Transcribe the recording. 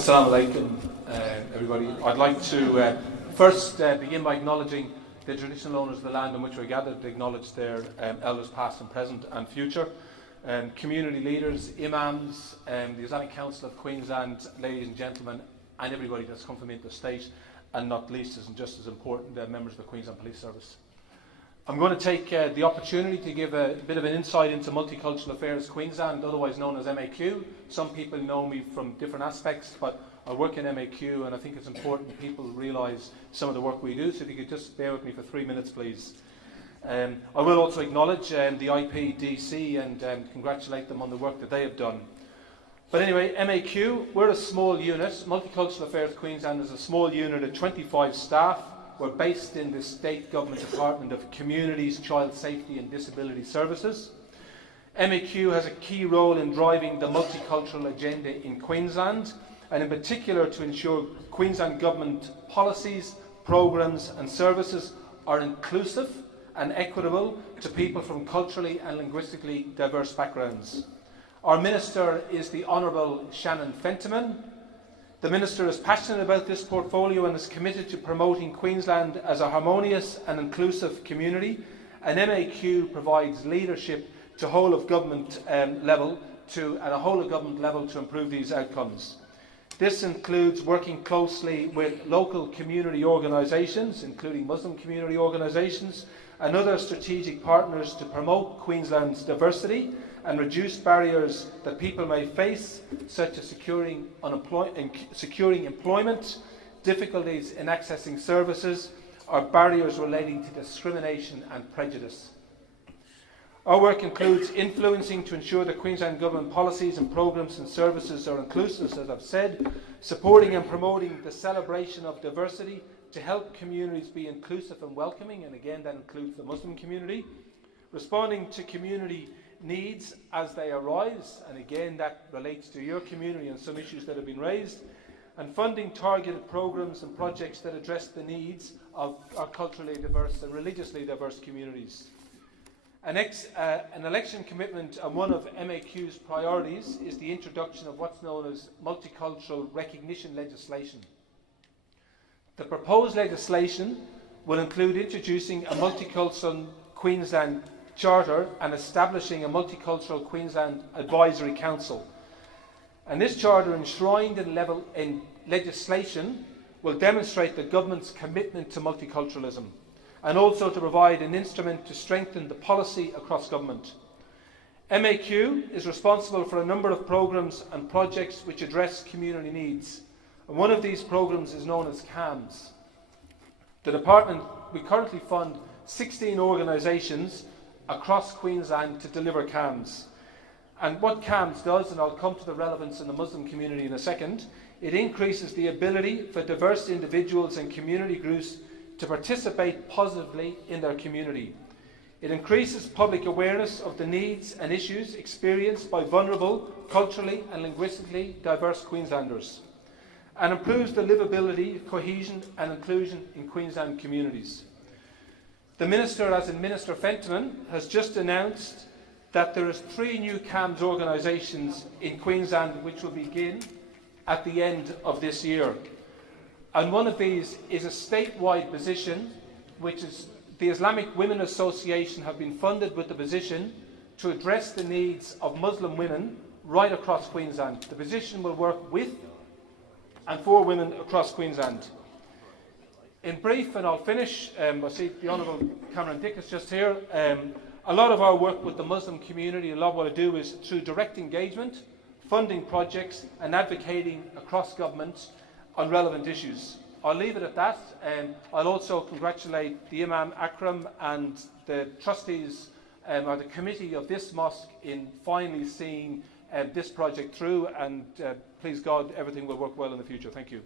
Assalamu alaikum, everybody. I'd like to first begin by acknowledging the traditional owners of the land on which we're gathered, to acknowledge their elders past and present and future, community leaders, imams, the Islamic Council of Queensland, ladies and gentlemen, and everybody that's come from interstate, and not least and just as important, members of the Queensland Police Service. I'm going to take the opportunity to give a bit of an insight into Multicultural Affairs Queensland, otherwise known as MAQ. Some people know me from different aspects, but I work in MAQ and I think it's important that people realise some of the work we do. So if you could just bear with me for 3 minutes, please. I will also acknowledge the IPDC and congratulate them on the work that they have done. But anyway, MAQ, we're a small unit. Multicultural Affairs Queensland is a small unit of 25 staff. We're based in the State Government Department of Communities, Child Safety and Disability Services. MAQ has a key role in driving the multicultural agenda in Queensland, and in particular to ensure Queensland Government policies, programmes and services are inclusive and equitable to people from culturally and linguistically diverse backgrounds. Our Minister is the Honourable Shannon Fentiman. The Minister is passionate about this portfolio and is committed to promoting Queensland as a harmonious and inclusive community, and MAQ provides leadership to whole of government level to improve these outcomes. This includes working closely with local community organisations, including Muslim community organisations, and other strategic partners to promote Queensland's diversity and reduce barriers that people may face, such as securing employment, difficulties in accessing services, or barriers relating to discrimination and prejudice. Our work includes influencing to ensure that Queensland Government policies and programmes and services are inclusive, as I've said, supporting and promoting the celebration of diversity to help communities be inclusive and welcoming, and again that includes the Muslim community, responding to community needs as they arise, and again that relates to your community and some issues that have been raised, and funding targeted programmes and projects that address the needs of our culturally diverse and religiously diverse communities. An election commitment and one of MAQ's priorities is the introduction of what's known as multicultural recognition legislation. The proposed legislation will include introducing a multicultural Queensland Charter and establishing a Multicultural Queensland Advisory Council. And this charter, enshrined in legislation, will demonstrate the government's commitment to multiculturalism and also to provide an instrument to strengthen the policy across government. MAQ is responsible for a number of programmes and projects which address community needs. And one of these programmes is known as CAMS. The department, we currently fund 16 organisations across Queensland to deliver CAMS. And what CAMS does, and I'll come to the relevance in the Muslim community in a second, it increases the ability for diverse individuals and community groups to participate positively in their community. It increases public awareness of the needs and issues experienced by vulnerable, culturally and linguistically diverse Queenslanders, and improves the livability, cohesion and inclusion in Queensland communities. The Minister, as in Minister Fentiman, has just announced that there is 3 new CAMS organisations in Queensland which will begin at the end of this year. And one of these is a statewide position, which is the Islamic Women Association have been funded with the position to address the needs of Muslim women right across Queensland. The position will work with and for women across Queensland. In brief, and I'll finish, I see the Honourable Cameron Dick is just here. A lot of our work with the Muslim community, a lot of what I do is through direct engagement, funding projects and advocating across government on relevant issues. I'll leave it at that. I'll also congratulate the Imam Akram and the trustees or the committee of this mosque in finally seeing this project through, and please God everything will work well in the future. Thank you.